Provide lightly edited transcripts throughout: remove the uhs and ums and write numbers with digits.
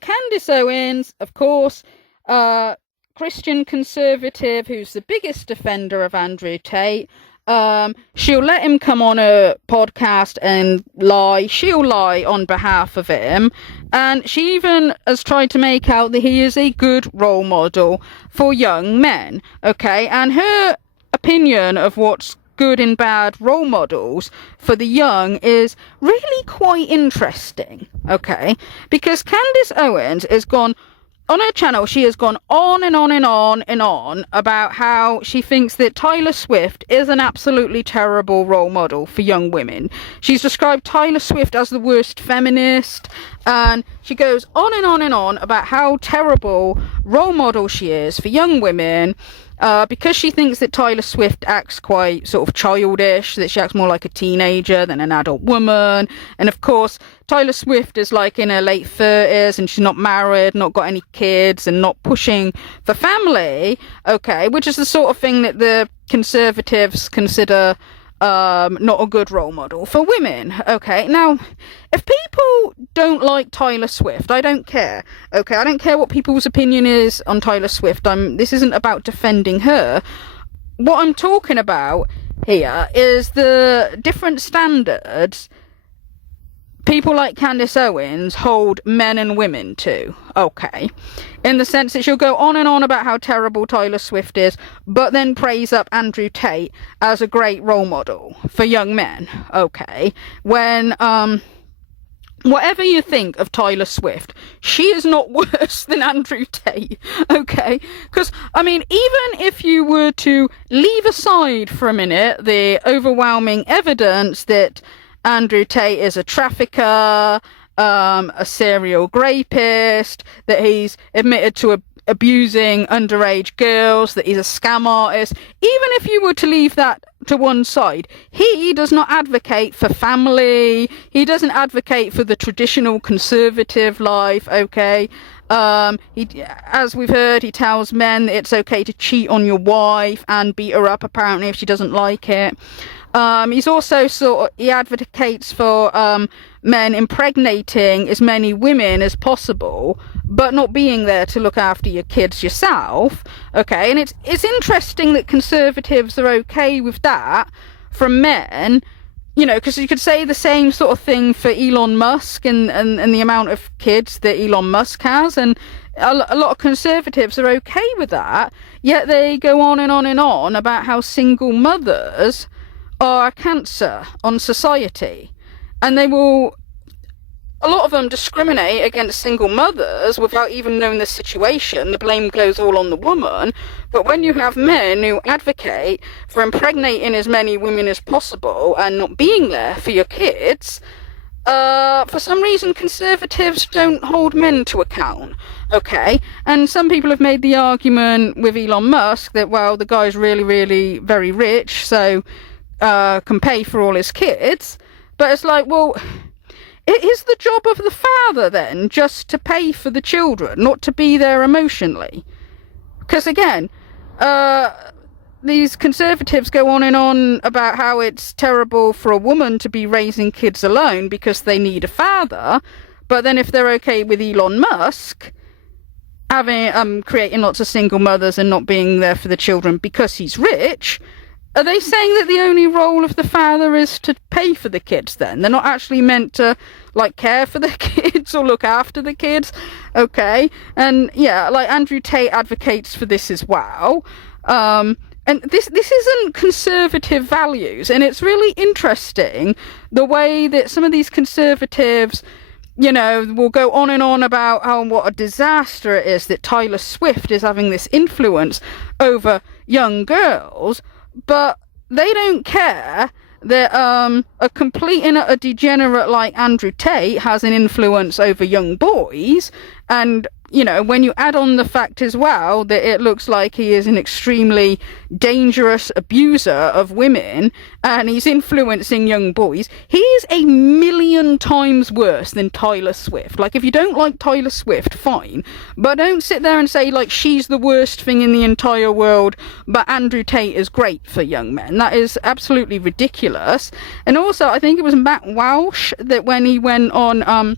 Candace Owens, of course, Christian conservative who's the biggest defender of Andrew Tate. She'll let him come on a podcast and lie. She'll lie on behalf of him. And she even has tried to make out that he is a good role model for young men. Okay. And her opinion of what's good and bad role models for the young is really quite interesting. Okay. Because Candace Owens has gone on her channel, she has gone on and on and on and on about how she thinks that Taylor Swift is an absolutely terrible role model for young women. She's described Taylor Swift as the worst feminist, and she goes on and on and on about how terrible role model she is for young women. Because she thinks that Taylor Swift acts quite sort of childish, that she acts more like a teenager than an adult woman. And of course, Taylor Swift is like in her late 30s and she's not married, not got any kids and not pushing for family. Okay, which is the sort of thing that the conservatives consider not a good role model for women. Okay, now if people don't like Taylor Swift, I don't care. Okay, I don't care what people's opinion is on Taylor Swift. This isn't about defending her. What I'm talking about here is the different standards people like Candace Owens hold men and women to. Okay, in the sense that she'll go on and on about how terrible Taylor Swift is, but then praise up Andrew Tate as a great role model for young men. Okay, when whatever you think of Taylor Swift, she is not worse than Andrew Tate. Okay, because I mean, even if you were to leave aside for a minute the overwhelming evidence that Andrew Tate is a trafficker, a serial rapist, that he's admitted to abusing underage girls, that he's a scam artist. Even if you were to leave that to one side, he does not advocate for family. He doesn't advocate for the traditional conservative life. Okay. As we've heard, he tells men that it's okay to cheat on your wife and beat her up apparently if she doesn't like it. He's also he advocates for men impregnating as many women as possible, but not being there to look after your kids yourself. Okay, and it's interesting that conservatives are okay with that from men, you know, because you could say the same sort of thing for Elon Musk and the amount of kids that Elon Musk has, and a lot of conservatives are okay with that, yet they go on and on and on about how single mothers are a cancer on society, and a lot of them discriminate against single mothers without even knowing the situation. The blame goes all on the woman. But when you have men who advocate for impregnating as many women as possible and not being there for your kids, for some reason conservatives don't hold men to account. Okay, and some people have made the argument with Elon Musk that, well, the guy's really, really very rich, so can pay for all his kids. But it's like, well, it is the job of the father then just to pay for the children, not to be there emotionally. Because again, these conservatives go on and on about how it's terrible for a woman to be raising kids alone because they need a father. But then if they're okay with Elon Musk having creating lots of single mothers and not being there for the children because he's rich, are they saying that the only role of the father is to pay for the kids then? They're not actually meant to, like, care for the kids or look after the kids? Okay. And, yeah, like, Andrew Tate advocates for this as well. And this isn't conservative values. And it's really interesting the way that some of these conservatives, you know, will go on and on about how what a disaster it is that Taylor Swift is having this influence over young girls. But they don't care that a complete and utter degenerate like Andrew Tate has an influence over young boys. And, you know, when you add on the fact as well that it looks like he is an extremely dangerous abuser of women and he's influencing young boys, he's a million times worse than Taylor Swift. Like, if you don't like Taylor Swift, fine, but don't sit there and say, like, she's the worst thing in the entire world, but Andrew Tate is great for young men. That is absolutely ridiculous. And also, I think it was Matt Walsh that when he went on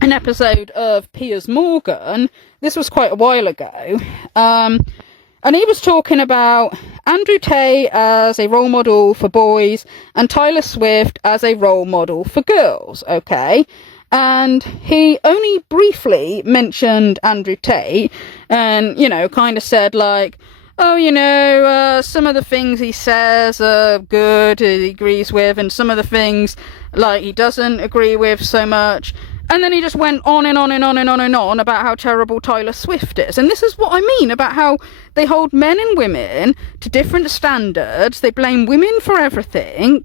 an episode of Piers Morgan. This was quite a while ago. And he was talking about Andrew Tate as a role model for boys and Taylor Swift as a role model for girls, okay? And he only briefly mentioned Andrew Tate and, you know, kind of said like, oh, you know, some of the things he says are good, he agrees with, and some of the things, like, he doesn't agree with so much. And then he just went on and on and on and on and on about how terrible Taylor Swift is. And this is what I mean about how they hold men and women to different standards. They blame women for everything.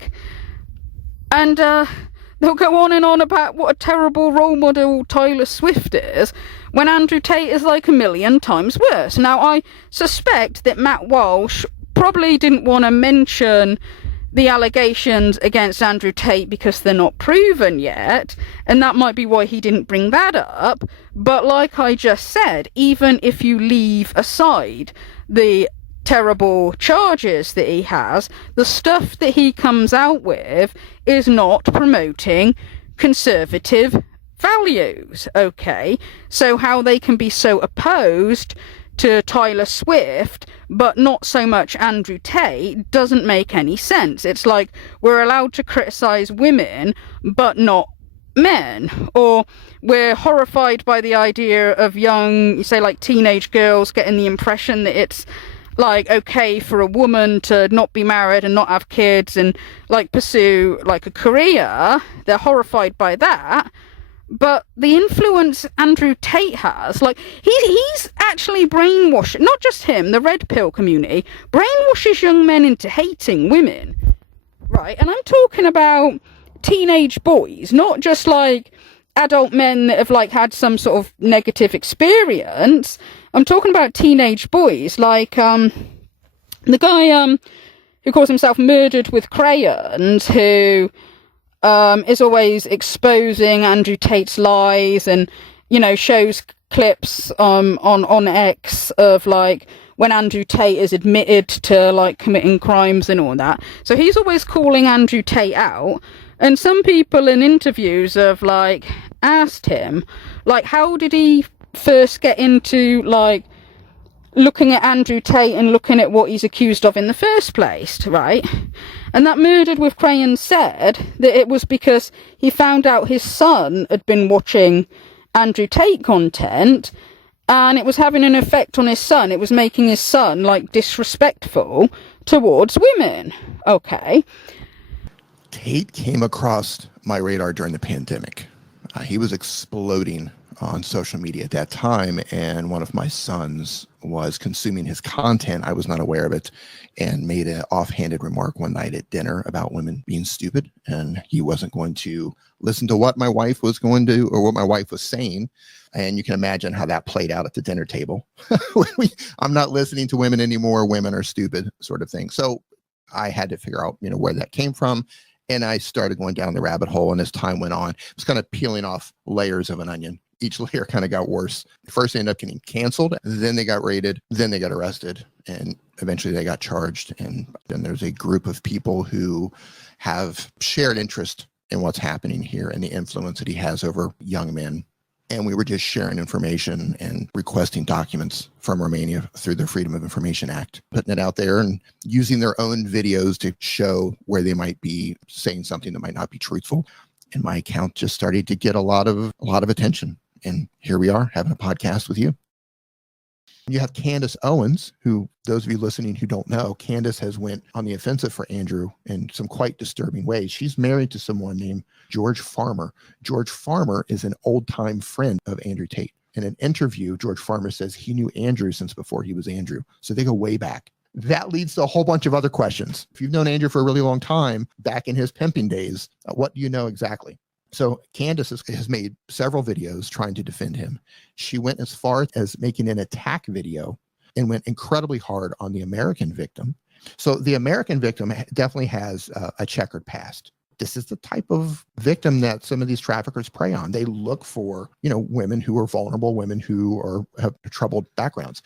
And they'll go on and on about what a terrible role model Taylor Swift is, when Andrew Tate is like a million times worse. Now, I suspect that Matt Walsh probably didn't want to mention the allegations against Andrew Tate because they're not proven yet, and that might be why he didn't bring that up. But like I just said, even if you leave aside the terrible charges that he has, the stuff that he comes out with is not promoting conservative values, okay? So how they can be so opposed to Taylor Swift but not so much Andrew Tate doesn't make any sense. It's like we're allowed to criticize women but not men, or we're horrified by the idea of young, you say like teenage girls getting the impression that it's like okay for a woman to not be married and not have kids and like pursue like a career. They're horrified by that. But the influence Andrew Tate has, like, he's actually brainwashed, not just him, the red pill community, brainwashes young men into hating women, right? And I'm talking about teenage boys, not just, like, adult men that have, like, had some sort of negative experience. I'm talking about teenage boys, like, the guy, who calls himself Murdered with Crayons, who is always exposing Andrew Tate's lies and, you know, shows clips on X of like when Andrew Tate is admitted to like committing crimes and all that. So he's always calling Andrew Tate out. And some people in interviews have like asked him, like, how did he first get into like looking at Andrew Tate and looking at what he's accused of in the first place, right? And that Murdered with Crayons said that it was because he found out his son had been watching Andrew Tate content and it was having an effect on his son. It was making his son, like, disrespectful towards women. Okay. Tate came across my radar during the pandemic. He was exploding on social media at that time, and one of my sons was consuming his content. I was not aware of it and made an offhanded remark one night at dinner about women being stupid, and he wasn't going to listen to what my wife was going to or what my wife was saying. And you can imagine how that played out at the dinner table. I'm not listening to women anymore. Women are stupid, sort of thing. So I had to figure out, where that came from. And I started going down the rabbit hole, and as time went on, it was kind of peeling off layers of an onion. Each layer kind of got worse. First, they ended up getting canceled, then they got raided, then they got arrested, and eventually they got charged. And then there's a group of people who have shared interest in what's happening here and the influence that he has over young men. And we were just sharing information and requesting documents from Romania through the Freedom of Information Act, putting it out there and using their own videos to show where they might be saying something that might not be truthful. And my account just started to get a lot of attention. And here we are having a podcast with you. You have Candace Owens, who, those of you listening who don't know, Candace has went on the offensive for Andrew in some quite disturbing ways. She's married to someone named George Farmer. George Farmer is an old-time friend of Andrew Tate. In an interview, George Farmer says he knew Andrew since before he was Andrew. So they go way back. That leads to a whole bunch of other questions. If you've known Andrew for a really long time, back in his pimping days, what do you know exactly? So Candace has made several videos trying to defend him. She went as far as making an attack video and went incredibly hard on the American victim. So the American victim definitely has a checkered past. This is the type of victim that some of these traffickers prey on. They look for, women who are vulnerable, women who have troubled backgrounds.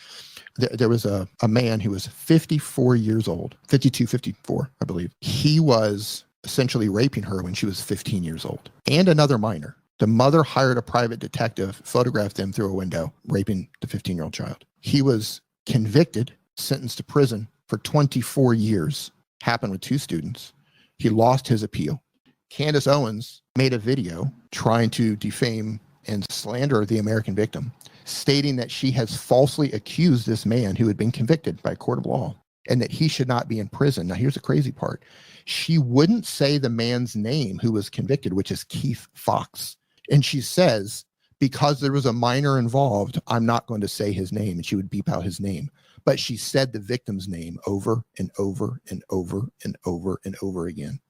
There was a man who was 54 years old, 52, 54, I believe. He was essentially raping her when she was 15 years old, and another minor. The mother hired a private detective, photographed him through a window, raping the 15-year-old child. He was convicted, sentenced to prison for 24 years. Happened with 2 students. He lost his appeal. Candace Owens made a video trying to defame and slander the American victim, stating that she has falsely accused this man who had been convicted by a court of law and that he should not be in prison. Now, here's the crazy part. She wouldn't say the man's name who was convicted, which is Keith Fox. And she says, because there was a minor involved, I'm not going to say his name. And she would beep out his name. But she said the victim's name over and over and over and over and over again,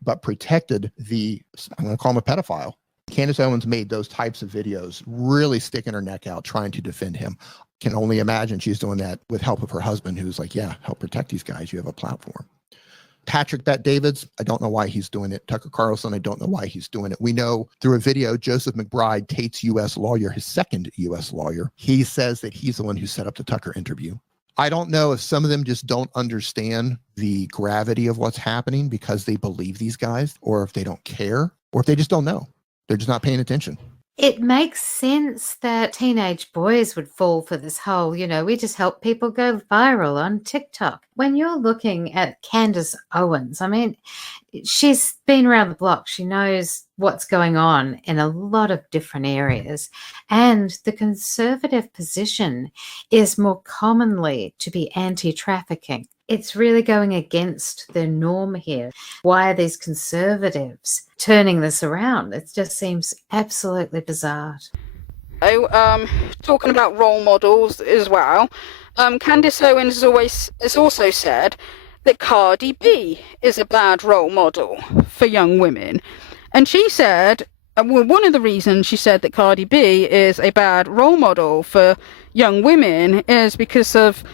but protected I'm going to call him a pedophile. Candace Owens made those types of videos, really sticking her neck out, trying to defend him. Can only imagine she's doing that with help of her husband, who's like, yeah, help protect these guys. You have a platform. Patrick Bet-Davids, I don't know why he's doing it. Tucker Carlson, I don't know why he's doing it. We know through a video, Joseph McBride, Tate's U.S. lawyer, his second U.S. lawyer, he says that he's the one who set up the Tucker interview. I don't know if some of them just don't understand the gravity of what's happening because they believe these guys, or if they don't care, or if they just don't know. They're just not paying attention. It makes sense that teenage boys would fall for this whole, we just help people go viral on TikTok. When you're looking at Candace Owens, I mean, she's been around the block. She knows what's going on in a lot of different areas. And the conservative position is more commonly to be anti-trafficking. It's really going against the norm here. Why are these conservatives turning this around? It just seems absolutely bizarre. Talking about role models as well, Candace Owens has also said that Cardi B is a bad role model for young women. And she said, one of the reasons she said that Cardi B is a bad role model for young women is because of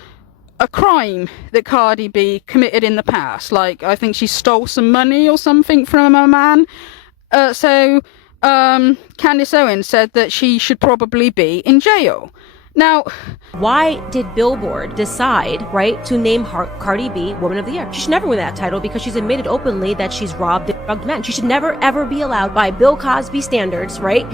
a crime that Cardi B committed in the past. Like, I think she stole some money or something from a man. So Candace Owens said that she should probably be in jail. Now, why did Billboard decide, right, to name Cardi B Woman of the Year? She should never win that title because she's admitted openly that she's robbed and drugged men. She should never, ever be allowed by Bill Cosby standards, right?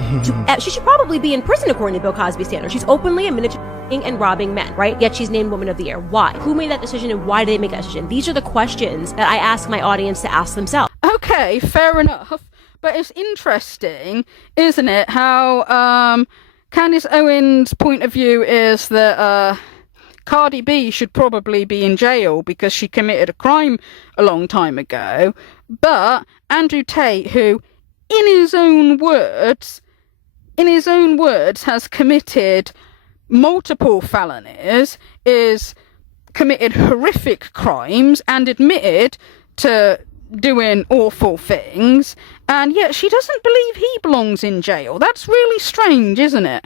She should probably be in prison according to Bill Cosby standards. She's openly admitted to and robbing men, right? Yet she's named Woman of the Year. Why? Who made that decision and why did they make that decision? These are the questions that I ask my audience to ask themselves. Okay, fair enough. But it's interesting, isn't it, how Candace Owens' point of view is that Cardi B should probably be in jail because she committed a crime a long time ago. But Andrew Tate, who in his own words, has committed multiple felonies, is committed horrific crimes and admitted to doing awful things, and yet she doesn't believe he belongs in jail. That's really strange, isn't it?